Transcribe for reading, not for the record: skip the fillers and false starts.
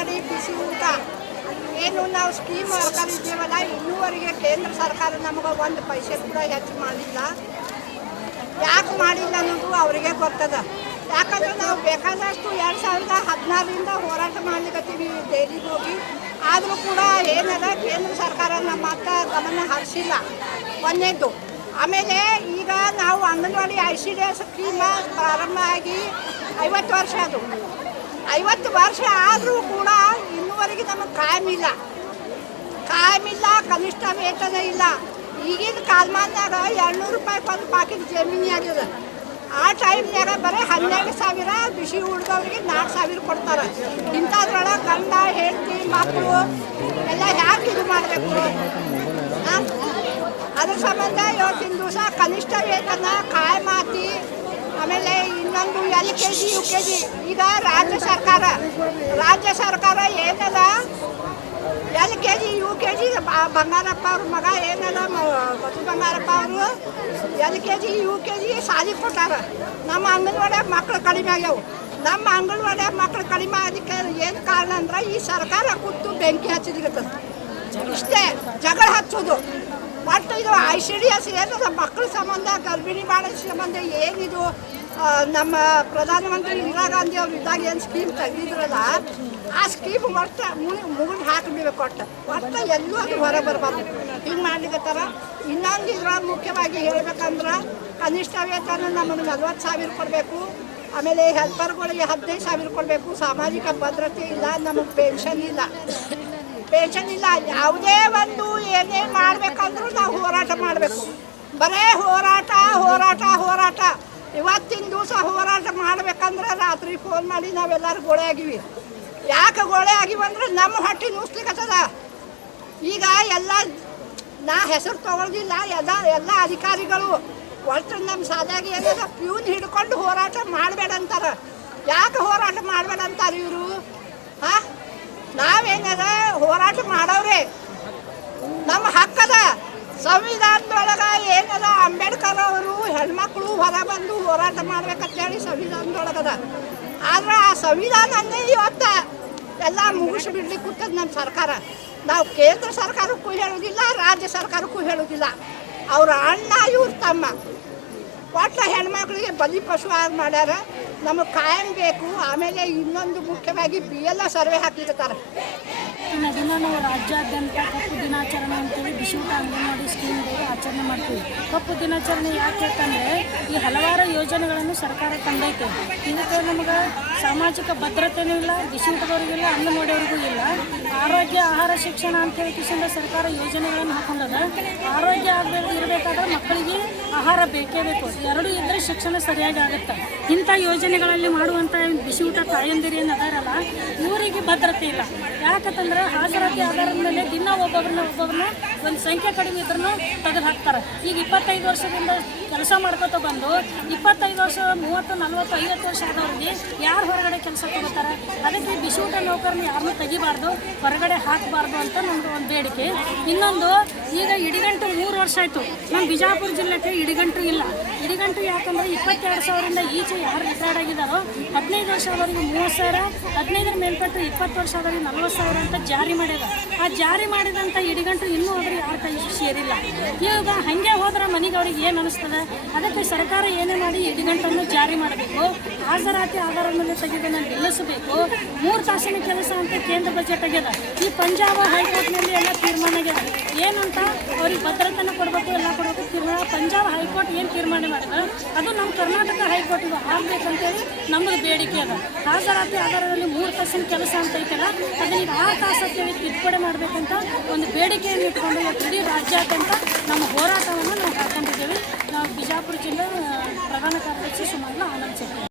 ಅಂಗನವಾಡಿ ಬಿಸಿ ಊಟ ಏನು ನಾವು ಸ್ಕೀಮ್ ಕಲಿತೀವಲ್ಲ, ಇನ್ನೂವರೆಗೆ ಕೇಂದ್ರ ಸರ್ಕಾರ ನಮಗೆ ಒಂದು ಪೈಸೆ ಕೂಡ ಹೆಚ್ಚು ಮಾಡಿಲ್ಲ. ಯಾಕೆ ಮಾಡಿಲ್ಲ ಅನ್ನೋದು ಅವರಿಗೆ ಗೊತ್ತದ. ಯಾಕಂದರೆ ನಾವು ಬೇಕಾದಷ್ಟು 2016ರಿಂದ ಹೋರಾಟ ಮಾಡ್ಲಿಕ್ಕತ್ತೀವಿ ದೆಹಲಿಗೆ ಹೋಗಿ. ಆದರೂ ಕೂಡ ಏನದ ಕೇಂದ್ರ ಸರ್ಕಾರ ನಮ್ಮ ಗಮನ ಹರಿಸಿಲ್ಲ, ಒಂದೇದು. ಆಮೇಲೆ ಈಗ ನಾವು ಅಂಗನವಾಡಿ ICDS ಸ್ಕೀಮ ಪ್ರಾರಂಭ ಆಗಿ 50 ವರ್ಷ ಅದು. 50 ವರ್ಷ ಆದರೂ ಕೂಡ ಇನ್ನೂವರೆಗೆ ನಮಗೆ ಕಾಯಮಿಲ್ಲ, ಕನಿಷ್ಠ ವೇತನ ಇಲ್ಲ. ಈಗಿನ ಕಾಲಮಾನ್ಯಾಗ 200 ರೂಪಾಯಿ ಒಂದು ಪಾಕಿಟ್ ಜಮೀನಿಯಾಗಿದೆ. ಆ ಟೈಮ್ನಾಗ ಬರೀ 12,000 ಬಿಸಿ ಉಳಿದವ್ರಿಗೆ 4,000 ಕೊಡ್ತಾರೆ. ಇಂಥದ್ರೊಳಗೆ ಗಂಡ ಹೆಂಡತಿ ಮಕ್ಕಳು ಎಲ್ಲ ಯಾಕೆ ಇದು ಮಾಡಬೇಕು? ಅದ್ರ ಸಂಬಂಧ ಇವತ್ತಿನ ದಿವಸ ಕನಿಷ್ಠ ವೇತನ ಕಾಯಮಾತಿ, ಆಮೇಲೆ ಇನ್ನೊಂದು LKG UKG. ಈಗ ರಾಜ್ಯ ಸರ್ಕಾರ ಏನದ LKG UKG ಬಂಗಾರಪ್ಪ ಅವ್ರ ಮಗ ಏನದ ಬಸು ಬಂಗಾರಪ್ಪ ಅವರು LKG UKG ಸಾಲಿ ಕೊಟ್ಟಾರ. ನಮ್ಮ ಅಂಗನವಾಡಿಯಾಗ ಮಕ್ಕಳು ಕಡಿಮೆ ಆಗ್ಯಾವು. ನಮ್ಮ ಅಂಗನವಾಡಿಯಾಗ ಮಕ್ಕಳು ಕಡಿಮೆ ಅದಕ್ಕೆ ಏನು ಕಾರಣ ಅಂದ್ರೆ ಈ ಸರ್ಕಾರ ಕೂತು ಬೆಂಕಿ ಹಚ್ಚಿದಿರ್ತದೆ. ಇಷ್ಟೇ ಜಗಳ ಹಚ್ಚೋದು. ಒಟ್ಟು ಇದು ICDS ಏನದ ಮಕ್ಕಳ ಸಂಬಂಧ, ಗರ್ಭಿಣಿ ಮಾಡೋ ಸಂಬಂಧ ಏನಿದು ನಮ್ಮ ಪ್ರಧಾನಮಂತ್ರಿ ಇಂದಿರಾ ಗಾಂಧಿ ಅವ್ರು ಇದ್ದಾಗ ಏನು ಸ್ಕೀಮ್ ತೆಗೆದಿದ್ರಲ್ಲ, ಆ ಸ್ಕೀಮ್ ಒಟ್ಟು ಮುಗಿದು ಹಾಕಬೇಕು. ಒಟ್ಟು ಎಲ್ಲೂ ಅದು ಹೊರ ಬರಬಾರ್ದು. ಹಿಂಗೆ ಮಾಡ್ಲಿಕ್ಕತ್ತಾರ. ಇನ್ನೊಂದು ಇದ್ರೊಳಗೆ ಮುಖ್ಯವಾಗಿ ಹೇಳ್ಬೇಕಂದ್ರೆ ಕನಿಷ್ಠ ವೇತನ ನಮಗೆ 40,000 ಕೊಡಬೇಕು. ಆಮೇಲೆ ಹೆಲ್ಪರ್ಗಳಿಗೆ 15,000 ಕೊಡಬೇಕು. ಸಾಮಾಜಿಕ ಭದ್ರತೆ ಇಲ್ಲ, ನಮಗೆ ಪೆನ್ಷನ್ ಇಲ್ಲ. ಯಾವುದೇ ಒಂದು ಏನೇ ಮಾಡಬೇಕಂದ್ರೂ ನಾವು ಹೋರಾಟ ಮಾಡಬೇಕು. ಬರೇ ಹೋರಾಟ. ಇವತ್ತಿನ ದಿವಸ ಹೋರಾಟ ಮಾಡಬೇಕಂದ್ರೆ ರಾತ್ರಿ ಫೋನ್ ಮಾಡಿ ನಾವೆಲ್ಲರೂ ಗೋಳೆ ಆಗಿವಿ. ಯಾಕೆ ಗೋಳೆ ಆಗಿವಂದ್ರೆ ನಮ್ಮ ಹೊಟ್ಟೆ ನುಸ್ಲಿಕ್ಕತ್ತದ. ಈಗ ಎಲ್ಲ ನಾ ಹೆಸರು ತಗೊಳ್ದಿಲ್ಲ, ಎಲ್ಲ ಅಧಿಕಾರಿಗಳು ಒಟ್ಟು ನಮ್ಮ ಸಾಲಾಗ ಏನದ ಪ್ಯೂನ್ ಹಿಡ್ಕೊಂಡು ಹೋರಾಟ ಮಾಡಬೇಡ ಅಂತಾರೆ. ಯಾಕೆ ಹೋರಾಟ ಮಾಡಬೇಡ ಅಂತಾರೆ ಇವರು? ನಾವೇನದ ಹೋರಾಟ ಮಾಡವ್ರೆ, ನಮ್ಮ ಹಕ್ಕದ. ಸಂವಿಧಾನದೊಳಗೆ ಏನದ ಅಂಬೇಡ್ಕರ್ ಅವರು ಹೆಣ್ಮಕ್ಳು ಹೊರ ಬಂದು ಹೋರಾಟ ಮಾಡ್ಬೇಕಂತೇಳಿ ಸಂವಿಧಾನದೊಳಗದ. ಆದ್ರೆ ಆ ಸಂವಿಧಾನನೇ ಇವತ್ತು ಎಲ್ಲ ಮುಗಿಸಿಬಿಡ್ಲಿಕ್ಕೆ ಕೂತದ ನಮ್ಮ ಸರ್ಕಾರ. ನಾವು ಕೇಂದ್ರ ಸರ್ಕಾರಕ್ಕೂ ಹೇಳೋದಿಲ್ಲ, ರಾಜ್ಯ ಸರ್ಕಾರಕ್ಕೂ ಹೇಳೋದಿಲ್ಲ. ಅವ್ರ ಅಣ್ಣ ಇವ್ರ ತಮ್ಮ ಒಟ್ಟು ಹೆಣ್ಮಕ್ಳಿಗೆ ಬಲಿ ಪಶು ಆಗಿ ಮಾಡ್ಯಾರ. ನಮಗೆ ಕಾಯಂ ಬೇಕು. ಆಮೇಲೆ ಇನ್ನೊಂದು ಮುಖ್ಯವಾಗಿ BLO ಸರ್ವೆ ಹಾಕ್ಲಿಕ್ಕತ್ತಾರ. ಇನ್ನು ದಿನ ನಾವು ರಾಜ್ಯಾದ್ಯಂತ ಕಪ್ಪು ದಿನಾಚರಣೆ ಅಂತೇಳಿ ಬಿಸಿ ಊಟ ಅಂಗನವಾಡಿ ಸ್ಕೀಮ್ಗಳು ಆಚರಣೆ ಮಾಡ್ತೀವಿ. ಕಪ್ಪು ದಿನಾಚರಣೆ ಯಾಕೆ ಅಂತಂದರೆ ಈ ಹಲವಾರು ಯೋಜನೆಗಳನ್ನು ಸರ್ಕಾರ ತಂದೈತೆ. ಇದಕ್ಕೆ ನಮಗೆ ಸಾಮಾಜಿಕ ಭದ್ರತೆಯೂ ಇಲ್ಲ, ಬಿಸಿ ಊಟದವ್ರಿಗಿಲ್ಲ, ಅಂಗನವಾಡಿಯವ್ರಿಗೂ ಇಲ್ಲ. ಆರೋಗ್ಯ ಆಹಾರ ಶಿಕ್ಷಣ ಅಂತೇಳಿ ಕಿಸಿಂದ ಸರ್ಕಾರ ಯೋಜನೆಗಳನ್ನು ಹಾಕೊಂಡದ. ಆರೋಗ್ಯ ಇರಬೇಕಾದ್ರೆ ಮಕ್ಕಳಿಗೆ ಆಹಾರ ಬೇಕೇ ಬೇಕು. ಎರಡೂ ಇದ್ದರೆ ಶಿಕ್ಷಣ ಸರಿಯಾಗಿ ಆಗುತ್ತೆ. ಇಂಥ ಯೋಜನೆಗಳಲ್ಲಿ ಮಾಡುವಂಥ ಬಿಸಿ ಊಟ ತಾಯಂದಿರು ಏನು ಅದಾರಲ್ಲ, ಇವರಿಗೆ ಭದ್ರತೆ ಇಲ್ಲ. ಯಾಕಂತಂದ್ರೆ ಹಾಜರಾತಿ ಆಧಾರದ ಮೇಲೆ ದಿನ ಒಬ್ಬೊಬ್ಬರನ್ನ ಒಂದು ಸಂಖ್ಯೆ ಕಡಿಮೆ ಇದ್ರೂ ತೆಗೆದು ಹಾಕ್ತಾರೆ. ಈಗ 25 ವರ್ಷದಿಂದ ಕೆಲಸ ಮಾಡ್ಕೊತ ಬಂದು 25 ವರ್ಷ 30, 40, 50 ವರ್ಷ ಆದವ್ರಿಗೆ ಯಾರು ಹೊರಗಡೆ ಕೆಲಸ ತಗೋತಾರೆ? ಅದಕ್ಕೆ ಬಿಸಿ ಊಟ ನೌಕರನ್ನ ಯಾರನ್ನೂ ತೆಗಿಬಾರ್ದು, ಹೊರಗಡೆ ಹಾಕಬಾರ್ದು ಅಂತ ನಮ್ಮದು ಒಂದು ಬೇಡಿಕೆ. ಇನ್ನೊಂದು, ಈಗ ಇಡಿಗಂಟು 3 ವರ್ಷ ಆಯಿತು. ನಮ್ಮ ಬಿಜಾಪುರ ಜಿಲ್ಲೆಗೆ ಇಡಿಗಂಟು ಇಲ್ಲ. ಇಡಿಗಂಟು ಯಾಕಂದರೆ 22,000ರಿಂದ ಈಚೆ ಯಾರು ರಿಟೈರ್ಡ್ ಆಗಿದ್ದಾರೋ 15 ವರ್ಷ ಆದವರಿಗೆ 30,000, 15ರ ಮೇಲ್ಪಟ್ಟು 20 ವರ್ಷ ಆದವರಿಗೆ 40,000 ಅಂತ ಜಾರಿ ಮಾಡ್ಯಾರ. ಆ ಜಾರಿ ಮಾಡಿದಂಥ ಇಡಿಗಂಟು ಇನ್ನೂ ಅವ್ರಿಗೆ ಯಾರ ಕೈ ಸೇರಿಲ್ಲ. ಈಗ ಹಾಗೆ ಹೋದ್ರೆ ಮನೆಗೆ ಅವ್ರಿಗೆ ಏನು ಅನಿಸ್ತದೆ? ಅದಕ್ಕೆ ಸರ್ಕಾರ ಏನೇ ಮಾಡಿ ಇಡಿಗಂಟನ್ನು ಜಾರಿ ಮಾಡಬೇಕು. ಹಾಜರಾತಿ ಆಧಾರದ ಮೇಲೆ ತೆಗೆದನ್ನು ನಿಲ್ಲಿಸಬೇಕು. 3 ತಾಸಿನ ಕೆಲಸ ಅಂತ ಕೇಂದ್ರ ಬಜೆಟ್ ಆಗ್ಯದ. ಈ ಪಂಜಾಬ್ ಹೈಕೋರ್ಟ್ನಲ್ಲಿ ಎಲ್ಲ ತೀರ್ಮಾನ ಆಗ್ಯದ. ಏನಂತ ಅವ್ರಿಗೆ ಭದ್ರತೆನ ಕೊಡಬೇಕು, ಎಲ್ಲ ಕೊಡಬೇಕು ತೀರ್ಮಾನ. ಪಂಜಾಬ್ ಹೈಕೋರ್ಟ್ ಏನು ತೀರ್ಮಾನ ಮಾಡಿದ್ರೆ ಅದು ನಮ್ಮ ಕರ್ನಾಟಕ ಹೈಕೋರ್ಟಿಗೆ ಆಗಬೇಕಂತೇಳಿ ನಮಗೆ ಬೇಡಿಕೆ ಅದ. ಹಾಜರಾತಿ ಆಧಾರದಲ್ಲಿ 3 ತಾಸಿನ ಕೆಲಸ ಅಂತ ಐತಲ್ಲ, ಅದನ್ನ 6 ತಾಸು ಅಂತೇಳಿ ತಿದ್ದುಪಡಿ ಮಾಡಬೇಕಂತ ಒಂದು ಬೇಡಿಕೆಯನ್ನು ಇಟ್ಕೊಂಡು ಇಡೀ ರಾಜ್ಯಾದ್ಯಂತ ನಮ್ಮ ಹೋರಾಟವನ್ನು ನಾವು ಹಾಕೊಂಡಿದ್ದೇವೆ. ನಾವು ಬಿಜಾಪುರ ಜಿಲ್ಲೆ ಪ್ರಧಾನ ಕಾರ್ಯದರ್ಶಿ ಸುಮಂಗಲ ಆನಂದ್ ಶೆಟ್ಟಿ.